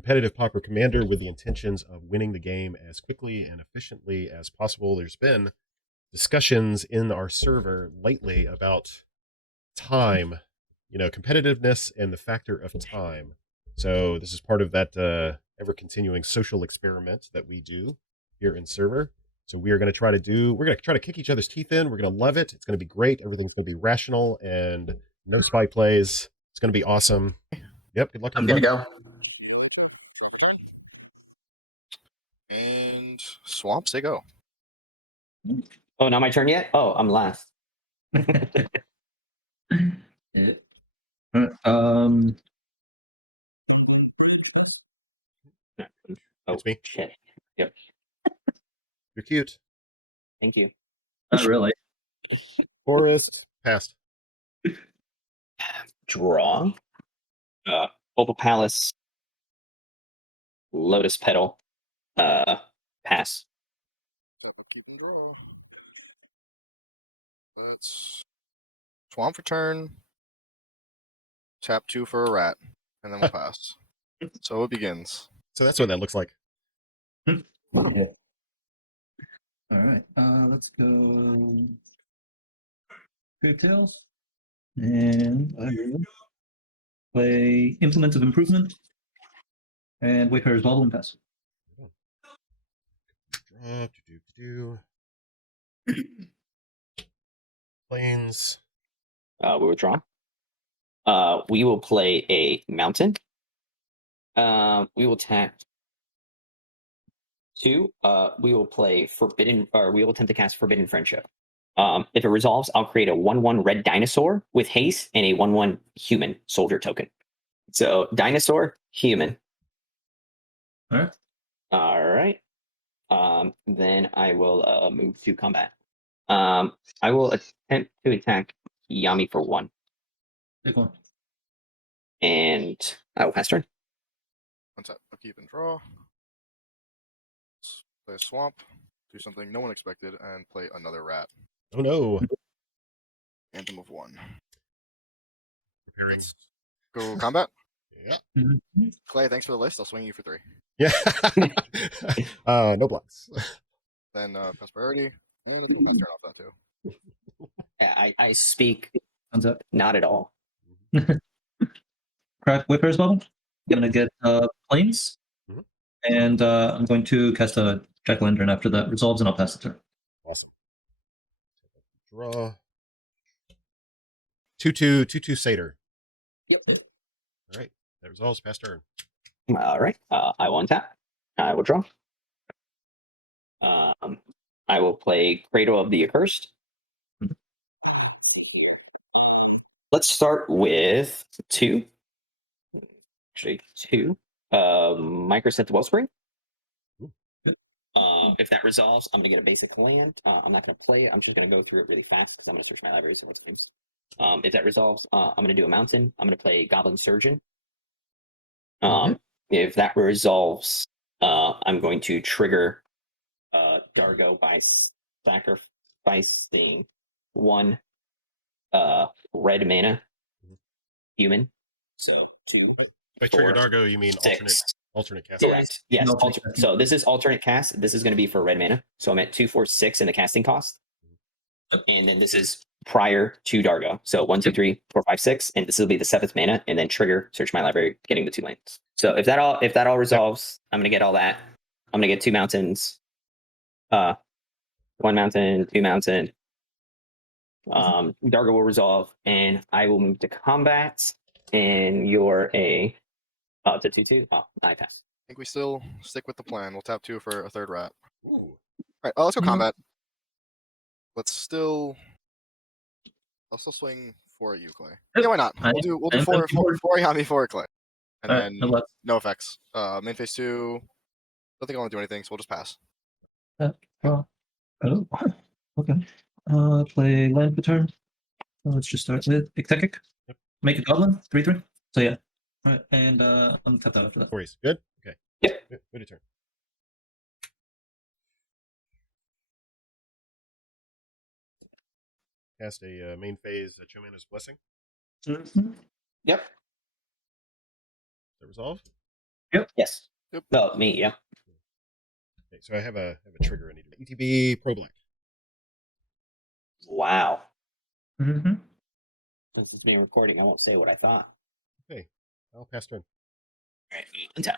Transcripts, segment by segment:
competitive Pauper commander with the intentions of winning the game as quickly and efficiently as possible. There's been discussions in our server lately about time, competitiveness and the factor of time. So this is part of that ever continuing social experiment that we do here in server. So we're going to try to kick each other's teeth in. We're going to love it. It's going to be great. Everything's going to be rational and no spy plays. It's going to be awesome. Yep. Good luck. I'm going to go. And swamps, they go. Oh, not my turn yet? Oh, I'm last. It's me. Shit. Yep. You're cute. Thank you. Not really. Forest passed. Draw. Opal Palace. Lotus Petal. Pass. Keep and draw. Let's swamp for turn. Tap 2 for a rat, and then we'll pass. So it begins. So that's what that looks like. All right. Let's go. Tails. And I will play Implement of Improvement and Wayfarer's Bauble and pass. Draw. Plains. We withdraw. We will play a mountain. We will tap 2. We will play Forbidden, or we will attempt to cast Forbidden Friendship. If it resolves, I'll create a 1/1 red dinosaur with haste and a 1/1 human soldier token. So dinosaur, human. All right. All right. Then I will move to combat. I will attempt to attack Yami for 1. Take 1. And I will pass turn. One tap, keep and draw. Let's play a swamp, do something no one expected, and play another rat. Oh no. Anthem of 1. Preparing. Go combat. Yeah. Clay, thanks for the list. I'll swing you for 3. Yeah. No blocks. Then prosperity. I'm gonna turn off that too. Yeah, I speak Hands up. not at all. Crack Wayfarer's Bauble. I'm going to get Plains. Mhm. And I'm going to cast a Jack-o'-lantern after that resolves, and I'll pass the turn. Awesome. Draw. 2/2 Satyr. Yep. All right. That resolves past turn. All right. I will untap. I will draw. I will play Cradle of the Accursed. Mhm. Let's start with 2. Actually, 2. Microset to Wellspring. Ooh. If that resolves, I'm going to get a basic land. I'm not going to play it. I'm just going to go through it really fast because I'm going to search my libraries and what's names. If that resolves, I'm going to do a mountain. I'm going to play Goblin Surgeon. If that resolves, I'm going to trigger Dargo by sacrificing 1 red mana human. So 2. By trigger 4, Dargo, you mean 6. alternate cast. Correct. Yes. Alternate casting. So this is alternate cast. This is going to be for red mana. So I'm at 2, 4, 6 in the casting cost. And then this is prior to Dargo. So 1, 2, 3, 4, 5, 6, and this will be the 7th mana, and then trigger search my library, getting the 2 lands. So if that all resolves, I'm gonna get all that. I'm gonna get 2 mountains. 1 mountain, 2 mountain. Dargo will resolve, and I will move to combat. And you're a to 2/2. Oh, I pass. I think we still stick with the plan. We'll tap 2 for a 3rd rat. Ooh. All right. Let's go combat. I'll still swing 4 at you, Clay. Yeah, why not? We'll do 4 Yami, 4 at Clay. And then no effects. Main phase 2. Don't think I want to do anything, so we'll just pass. Oh, okay. Play land for turn. Let's just start with Ick-Tekik. Yep. Make a goblin, 3/3. So yeah. All right, and I'm tapped out after that. Worries. Good? Okay. Yep. Good turn. Cast a main phase Chomana's Blessing. Mm-hmm. Yep. That resolve? Yes. Yep. No, me. Yep. Okay, so I have a trigger I need to do. ETB Pro Black. Wow. Mm-hmm. Since it's being recording, I won't say what I thought. Okay, I'll pass turn. All right. Untap.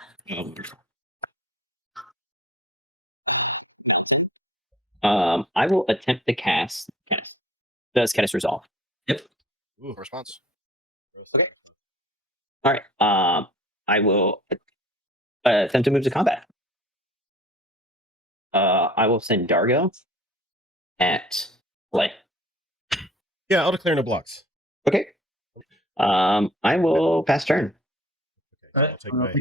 I will attempt to cast Kediss. Does Kediss resolve? Ooh, Response. Okay. All right. I will attempt to move to combat. I will send Dargo at play. yeah, I'll declare no blocks. Okay. I will pass turn. Okay, so I'll take my.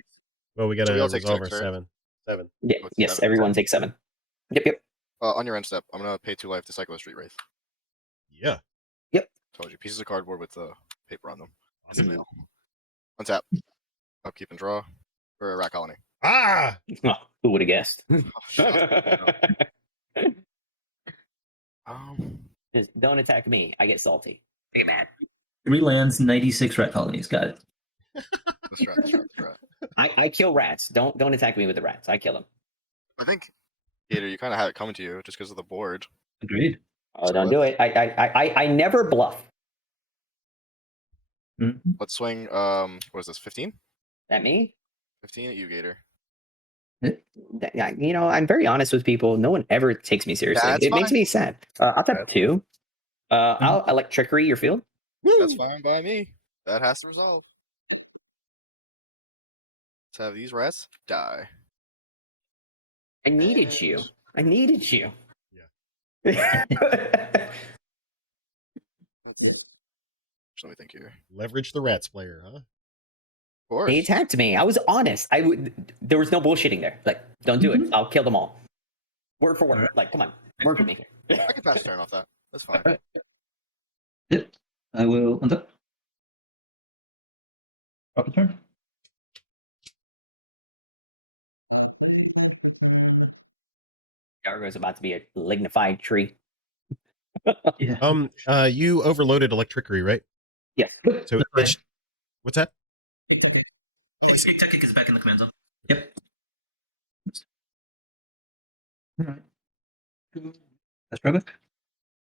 Well, we got So to we all take resolve our 6, right? 7. 7. Yeah. Oh, it's Yes. 7. Everyone takes 7. Yep. On your end step, I'm gonna pay 2 life to cycle a Street Wraith. Yeah. Told you, pieces of cardboard with the paper on them. In Awesome. the mail. Untap. Upkeep and draw for a rat colony. Ah! Oh, who would have guessed? Oh, shut up. Just don't attack me. I get salty. I get mad. 3 lands, 96 rat colonies. Got it. That's right. I kill rats. Don't attack me with the rats. I kill them. I think, Gator, you kind of have it coming to you just because of the board. Agreed. Oh, So don't do it. I never bluff. Mm-hmm. Let's swing. What is this? 15? That me? 15 at you, Gator. You know, I'm very honest with people. No one ever takes me seriously. That's It makes fine. me sad. I'll have 2. I'll electrickery your field. That's fine by me. That has to resolve. Let's have these rats die. I needed you. I needed you. Yeah. Let me think here. Leverage the rats player, huh? Of course. He attacked me. I was honest. There was no bullshitting there. Like, don't do it. I'll kill them all. Word for word. Like, come on. Work with me here. I can pass a turn off that. That's fine. Alright. Yep. I will untap. Drop a turn. Dargo is about to be a lignified tree. Yeah. You overloaded electricity, right? Yeah. So That's right. what's that? Ick-Tekik is back in the command zone. Yep. Alright. That's Rebbec.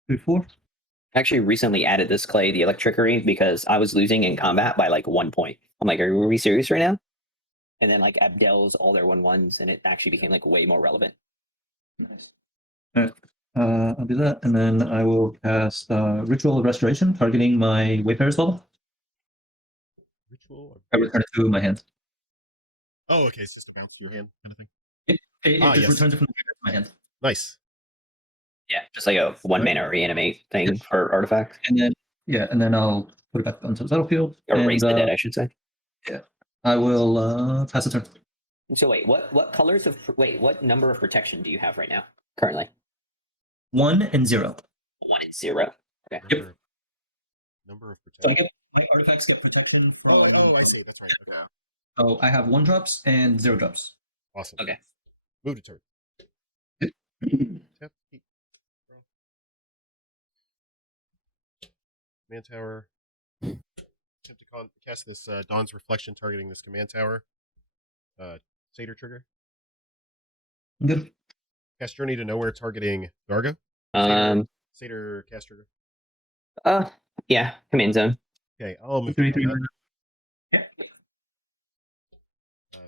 3-4. I actually recently added this clay, the electrickery, because I was losing in combat by like 1 point. I'm like, are we serious right now? And then like Abdel's all their 1/1s, and it actually became like way more relevant. Nice. Alright. I'll do that, and then I will cast Ritual of Restoration, targeting my Wayfarer's level. Ritual? I return it to my hand. Oh, okay. So it's the bounce to your hand kind of thing. It just yes. returns it from the graveyard to my hand. Nice. Yeah, just like a 1 mana reanimate thing for artifacts. And then I'll put it back onto the battlefield. Or and, raise the dead, I should say. I will pass the turn. So wait, what number of protection do you have right now? Currently? 1 and 0. 1 and 0. Okay. Yep. Number of So I protection. get my artifacts get protection from. I see. That's right. Okay. So I have 1 drops and 0 drops. Awesome. Okay. Move to turn. Tap, keep, draw. Command tower. Attempt to cast this Dawn's Reflection targeting this command tower. Satyr trigger. Good. Cast Journey to Nowhere targeting Dargo. Satyr cast trigger. Yeah, command zone. Okay, I'll move. 3, 3 to mana. Yeah.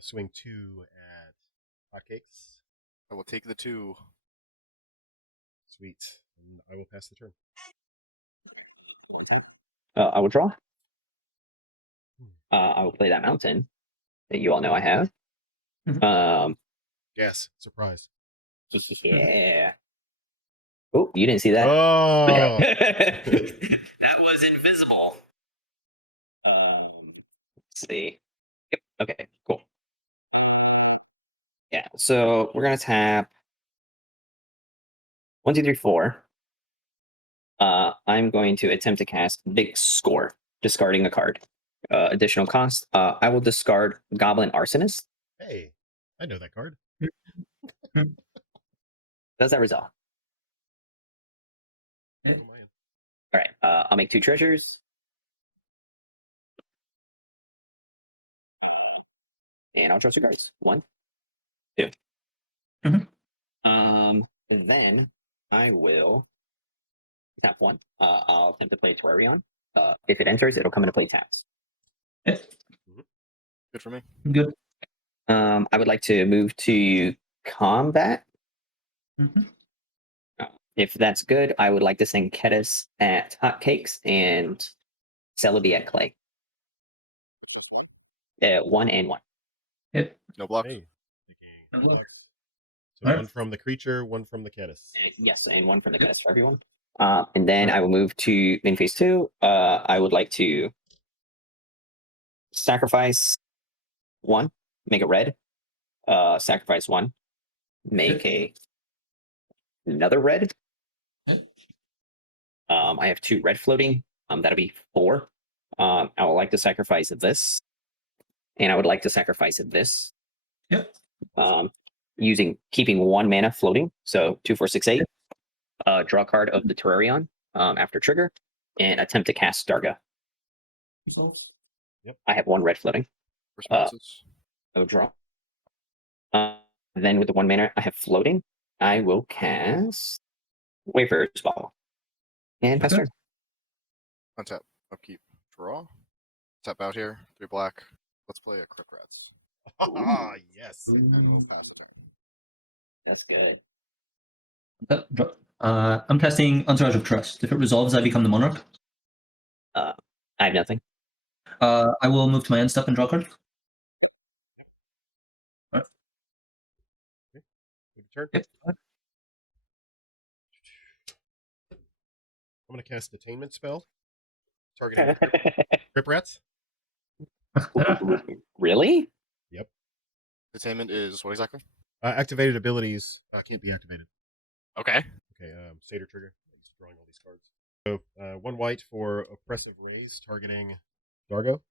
swing 2 at hotcakes. I will take the 2. Sweet. And I will pass the turn. I will draw. I will play that mountain that you all know I have. Yes. Surprise. Yeah. Oh, you didn't see that? Oh. That was invisible. Let's see. Yep. Okay, cool. Yeah, so we're gonna tap 1, 2, 3, 4. I'm going to attempt to cast Big Score, discarding a card. Additional cost. I will discard Goblin Arsonist. Hey, I know that card. Does that resolve? Yeah. Oh, man. All right. I'll make 2 treasures. and I'll draw 2 cards. 1, 2. Then I will tap 1. I'll attempt to play Terrarion. If it enters, it'll come into play taps. Yeah. Good for me. Good. I would like to move to combat. If that's good, I would like to send Kediss at Hotcakes and Celebi at Clay. 1 and 1. Yep. No block. Hey, No taking block. blocks. So Alright. 1 from the creature, 1 from the Kediss. Yes, and 1 from the Yep. Kediss for everyone. And then I will move to main phase 2. I would like to sacrifice 1, make a red. Sacrifice 1, make another red. I have 2 red floating. That'll be 4. I would like to sacrifice this, and I would like to sacrifice this. Yep. Keeping 1 mana floating. So 2, 4, 6, 8. Draw a card of the Terrarion after trigger, and attempt to cast Dargo. Resolves. I have 1 red floating. Responses. I will draw. Then with the 1 mana I have floating, I will cast Wayfarer's Ball. And pass Okay. turn. Untap. Upkeep. Draw. Tap out here. 3 black. Let's play a Crick Rats. Ah, yes. And we'll pass the turn. That's good. I'm testing Entourage of Trust. If it resolves, I become the Monarch. I have nothing. I will move to my end step and draw a card. Good turn. Yep. I'm going to cast Detainment spell. Targeting Crip Rats. Really? Detainment is what exactly? Activated abilities can't be activated. Okay. Okay, Satyr trigger. He's drawing all these cards. So 1 white for Oppressive Raise, targeting Dargo.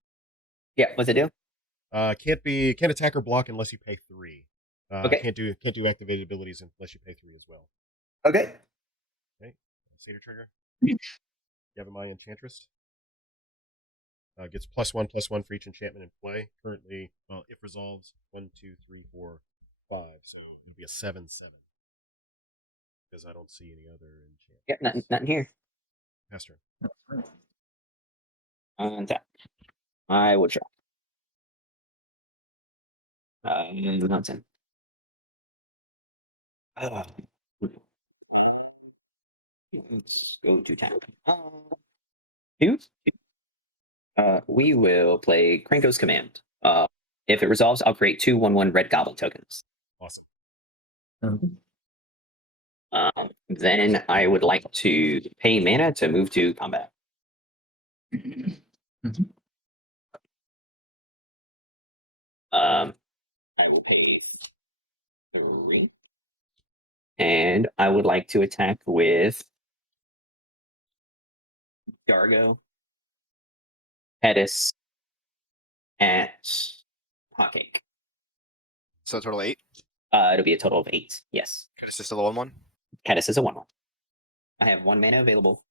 Yeah, what's it do? Can't attack or block unless you pay 3. Okay. Can't do activated abilities unless you pay 3 as well. Okay. Satyr trigger. Yavimaya Enchantress. Gets +1/+1 for each enchantment in play. Currently, if resolves, 1, 2, 3, 4, 5. So it would be a 7/7. Because I don't see any other enchantments. Yeah, nothing here. Pass turn. Untap. I will draw. Nonsense. Let's go to town. 2. We will play Kranko's Command. If it resolves, I'll create 2 1/1 red goblin tokens. Awesome. Then I would like to pay mana to move to combat. I will pay 3. And I would like to attack with Dargo, Kediss, at Hotcake. So total 8. It'll be a total of 8. Yes. Kediss is still a 1/1. Kediss is a 1/1. I have 1 mana available,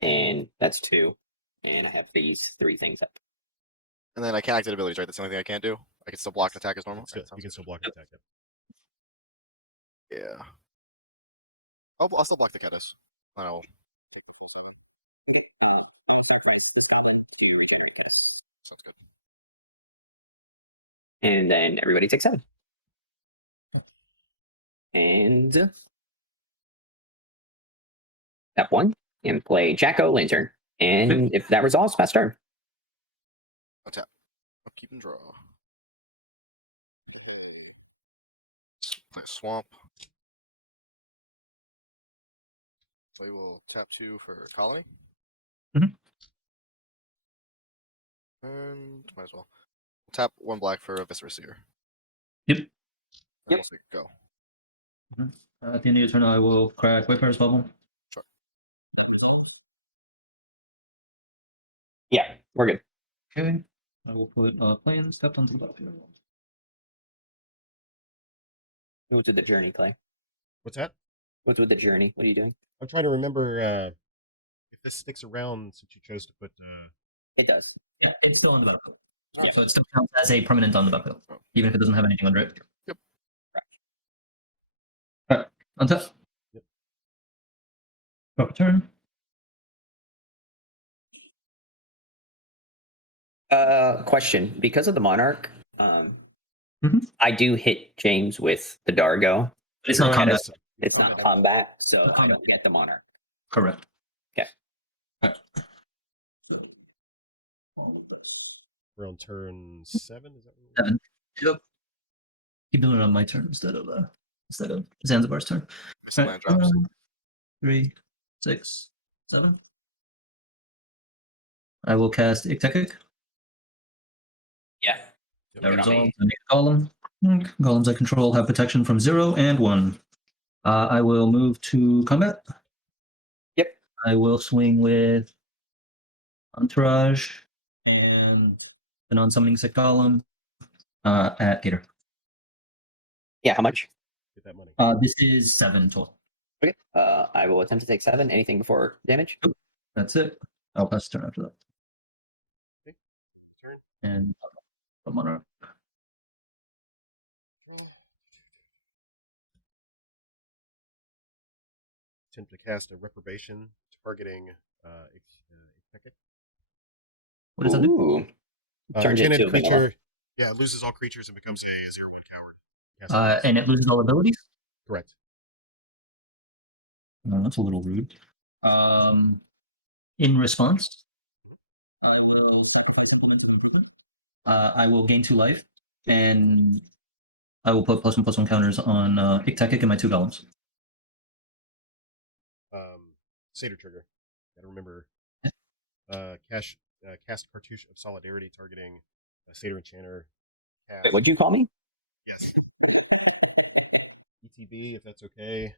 and that's 2. And I have these 3 things up. And then I can't activate abilities, right? That's the only thing I can't do. I can still block and attack as normal. You can still block and attack. Yeah. I'll still block the Kediss. I know. I'll sacrifice this goblin to regenerate Kediss. Sounds good. And then everybody takes 7. And tap 1 and play Jack-O-Lantern. And if that resolves, pass turn. Untap. Upkeep and draw. Play a swamp. We will tap 2 for colony. Mhm. And might as well. Tap 1 black for a Viscera Seer. Yep. And Yep. we'll say go. At the end of your turn, I will crack Wayfarer's Bubble. Sure. Yeah, we're good. Okay. I will put plans stepped onto the battlefield. What's with the journey, Clay? What's that? What's with the journey? What are you doing? I'm trying to remember if this sticks around since you chose to put. It does. Yeah, it's still on the battlefield. Yeah, so it still counts as a permanent on the battlefield, even if it doesn't have anything under it. Yep. Alright, untap. Yep. Drop a turn. Question. Because of the Monarch, Mhm. I do hit James with the Dargo. But it's not combat. It's not combat, so I don't get the Monarch. Correct. Okay. We're on turn 7. Is that what 7. Yep. Keep doing it on my turn instead of Zanzibar's turn. Missing land drops. 3, 6, 7. I will cast Ick-Tekik. Yeah. That resolves. I make a golem. Golems I control have protection from 0 and 1. I will move to combat. Yep. I will swing with Entourage and the non-summoning sick golem at Gator. Yeah, how much? Get that money. This is 7 total. Okay. I will attempt to take 7. Anything before damage? That's it. I'll pass the turn after that. Okay. Turn. And a Monarch. Attempt to cast a reprobation targeting Ick-Tekik. What does that do? Ooh. Turns it Enchanted to a vanilla. creature. Yeah, it loses all creatures and becomes a 0/1 coward. Cast And it loses all abilities? correct. That's a little rude. In response, I will sacrifice Implement of Improvement. I will gain 2 life, and I will put +1/+1 counters on Ick-Tekik and my 2 golems. Satyr trigger. Gotta remember. Cast Cartouche of Solidarity targeting Satyr Enchanter. Wait, what'd you call me? Yes. ETB, if that's okay.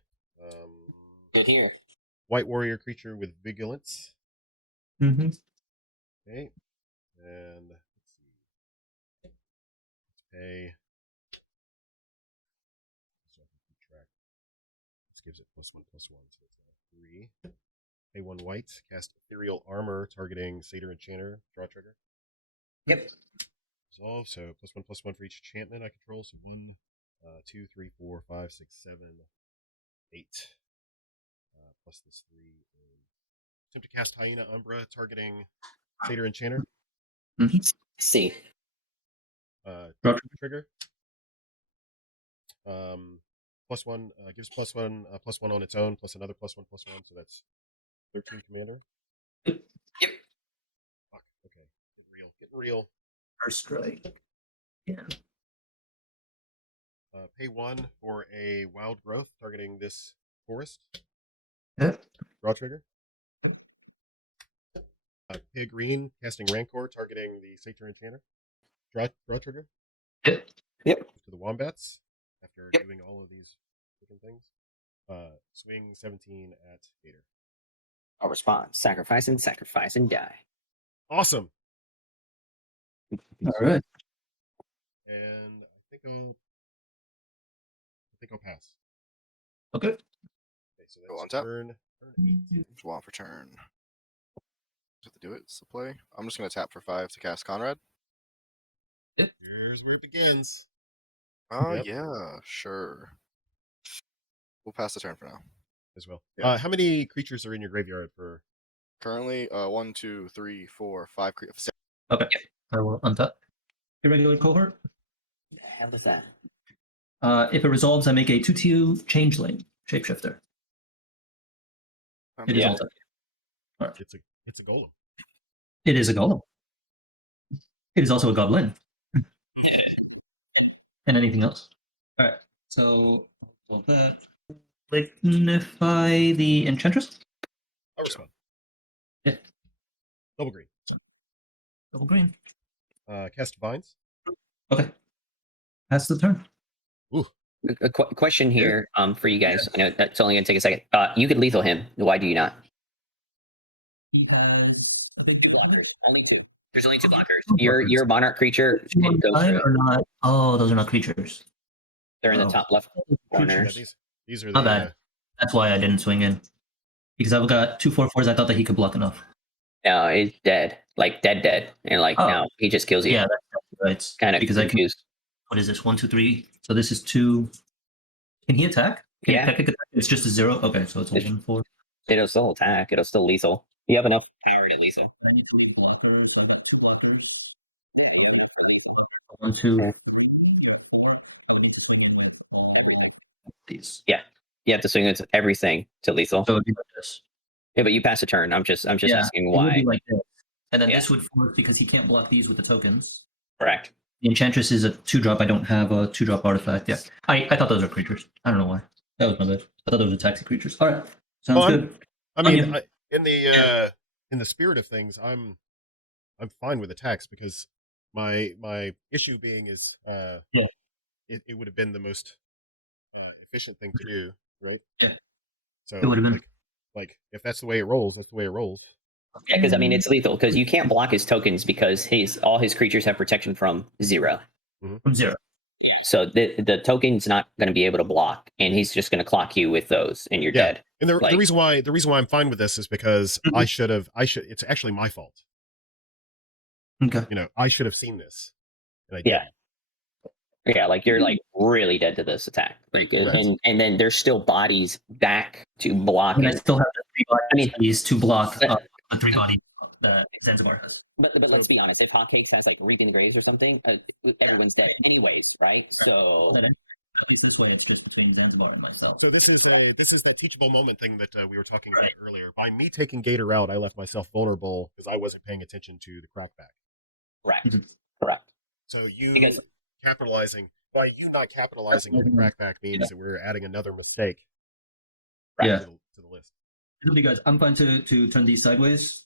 White warrior creature with vigilance. Mm-hmm. Okay. And let's see. Let's pay. So I can keep track. This gives it +1/+1, so it's 3. Pay 1 white. Cast Ethereal Armor targeting Satyr Enchanter. Draw trigger. Yep. Resolve. So +1/+1 for each enchantment I control. So 1, 2, 3, 4, 5, 6, 7, 8. Plus this 3 is attempt to cast Hyena Umbra targeting Satyr Enchanter. Mm-hmm. See. Trigger. +1 gives +1 on its own, plus another +1/+1, so that's 13 commander. Yep. Fuck. Okay. Get real. First strike. Yeah. Pay 1 for a wild growth targeting this forest. Yep. Draw trigger. Pay a green casting Rancor targeting the Satyr Enchanter. Draw trigger. Yep. To the Wombats after doing all of these different things. Swing 17 at Gator. I'll respond. Sacrifice and die. Awesome. All right. And I think I'll pass. Okay. Okay, so Go on that's tap. turn 8. Draw for turn. Have to do it. It's the play. I'm just gonna tap for 5 to cast Konrad. Here's where it begins. Oh Yep. yeah, sure. We'll pass the turn for now. As well. Yeah. How many creatures are in your graveyard for? Currently, 1, 2, 3, 4, 5 6. Okay. I will untap. Irregular cohort. What the hell is that? If it resolves, I make a 2/2 changeling shapeshifter. It is Yeah. all type. All right. It's a golem. It is a golem. It is also a goblin. And anything else. All right. So all that. Lignify the Enchantress. I respond. Yeah. Double green. Double green. Cast Vines. Okay. Pass the turn. Ooh. A question here for you guys. I know that's only going to take a second. You could lethal him. Why do you not? He has 2 blockers. Only 2. There's only 2 blockers. Your Monarch creature. It goes Time through. or not? Oh, those are not creatures. They're in the top left corner. Yeah, these are Not bad. That's why I didn't swing in. Because I've got 2/4/4s. I thought that he could block enough. No, it's dead. like dead, and like now he just kills you. Yeah, that's right. Kind of because confused. What is this? 1, 2, 3. So this is 2. Can he attack? Can Yeah. he attack? It's just a 0. Okay, so it's a 1, 4. It'll still attack. It'll still lethal. You have enough power to lethal. 1, 2. Okay. These. Yeah, you have to swing into everything to lethal. So it'd be like this. Yeah, but you pass a turn. I'm just asking It would why. be like this. And then Yeah. this would force because he can't block these with the tokens. Correct. The Enchantress is a 2-drop. I don't have a 2-drop artifact. Yeah, I thought those were creatures. I don't know why. That was my bad. I thought those were taxi creatures. All right, sounds good. I mean, in the spirit of things, I'm fine with attacks because my issue being is it would have been the most efficient thing to do, right? Yeah. So It would have been. like if that's the way it rolls, that's the way it rolls. Yeah, because I mean it's lethal because you can't block his tokens because all his creatures have protection from 0. From 0. Yeah. So the token's not going to be able to block, and he's just going to clock you with those, and you're dead. And the reason why I'm fine with this is because I should. It's actually my fault. Okay. You know, I should have seen this, and I didn't. Yeah, like you're like really dead to this attack. Pretty good. Right. And then there's still bodies back to block. I still have the 3 bodies to block the 3 bodies that Zanzibar has. But let's be honest, if Hotcakes has like Reaping the Graves or something, everyone's dead anyways, right? So at least this one it's just between Zanzibar and myself. So this is that teachable moment thing that we were talking about earlier. By me taking Gator out, I left myself vulnerable because I wasn't paying attention to the crackback. Correct. Correct. So capitalizing by you not capitalizing on the crackback means that we're adding another mistake. To the list. Guys, I'm fine to turn these sideways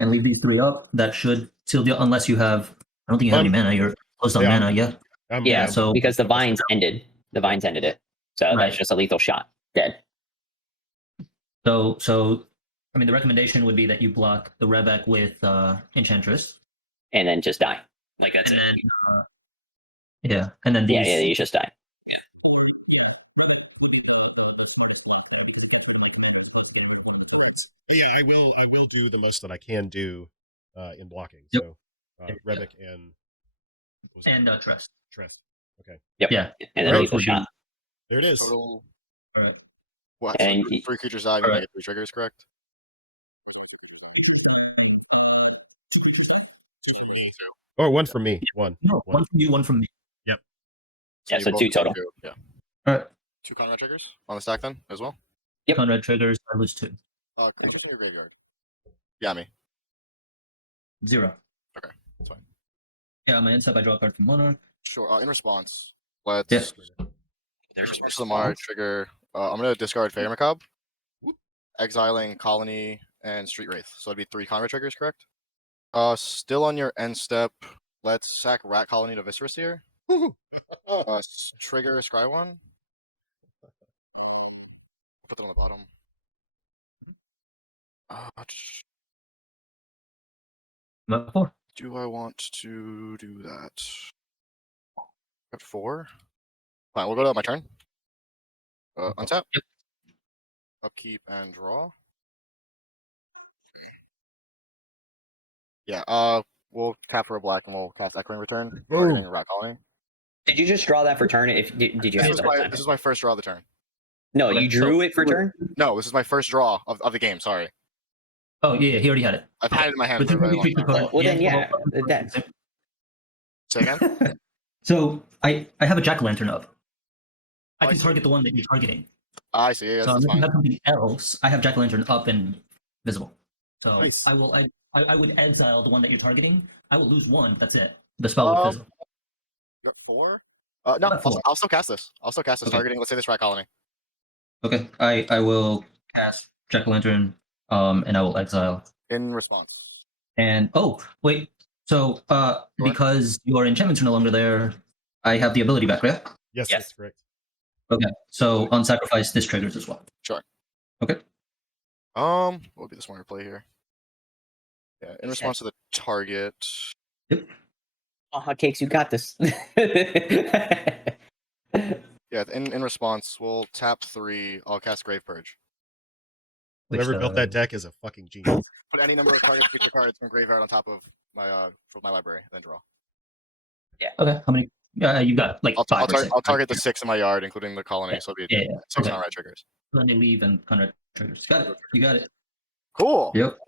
and leave these 3 up. That should still be unless you have. I don't think you have any mana. You're close on mana. Yeah. So because the vines ended it. So that's just a lethal shot. Dead. So I mean the recommendation would be that you block the Rebbec with Enchantress. And then just die. Like that's and it. Then, and then these, you just die. Yeah, I will do the most that I can do in blocking. So Rebbec and Tress. Okay. Yep. Yeah. And then lethal shot. There it is. Total. All right. What? And 3 creatures die. You get 3 triggers, correct? 2 from me. Or 1 from me. One. No, 1 from you, 1 from me. Yep. So 2 total. Yeah. All right. 2 Konrad triggers on the stack then as well. Yep. Konrad triggers. I lose 2. Creatures in your graveyard. Yeah, me. 0. Okay, that's fine. Yeah, my end step I draw a card from Monarch. Sure. In response, let's. Yeah. There's the Monarch trigger. I'm gonna discard Fair Macabre, exiling Colony and Street Wraith. So it'd be 3 Konrad triggers, correct? Still on your end step. Let's sack Rat Colony to Viscera Seer. Trigger Scry 1. Put that on the bottom. Not 4. Do I want to do that? At 4? Fine, we'll go to my turn. Untap. Yep. Upkeep and draw. Yeah, we'll tap for a black and we'll cast Echoing Return. Targeting Rat Colony. Did you just draw that for turn? Did you? This is my first draw of the turn. No, you drew it for turn? No, this is my first draw of the game, sorry. Oh, yeah, he already had it. I've had it in my hand for a very long time. Well, then, yeah. Say again? So, I have a Jack-O-Lantern up. I can target the one that you're targeting. I see, yeah, so that's if fine. you have something else, I have Jack-O-Lantern up and visible. So, nice. I would exile the one that you're targeting. I will lose 1, that's it. The spell will fizzle. You're at 4? No, I'll still cast this. Targeting, let's say this Rat Colony. Okay, I will cast Jack-O-Lantern, and I will exile. In response. And, oh, wait. So, because your enchantments are no longer there, I have the ability back, right? Yes, that's correct. Okay, so on sacrifice, this triggers as well. Sure. Okay. What would be the smarter play here? Yeah, in response to the target. Yep. Oh, Hotcakes, you got this. Yeah, in response, we'll tap 3. I'll cast Grave Purge. Whoever built that deck is a fucking genius. Put any number of target feature cards from graveyard on top of my library, then draw. Okay, how many? You got like I'll 5 or 6. I'll target the 6 in my yard, including the colony. Yeah. So it'll be Yeah. 6 Okay. Conrad triggers. Then they leave and Conrad triggers. Got it. You got it. Cool. Yep.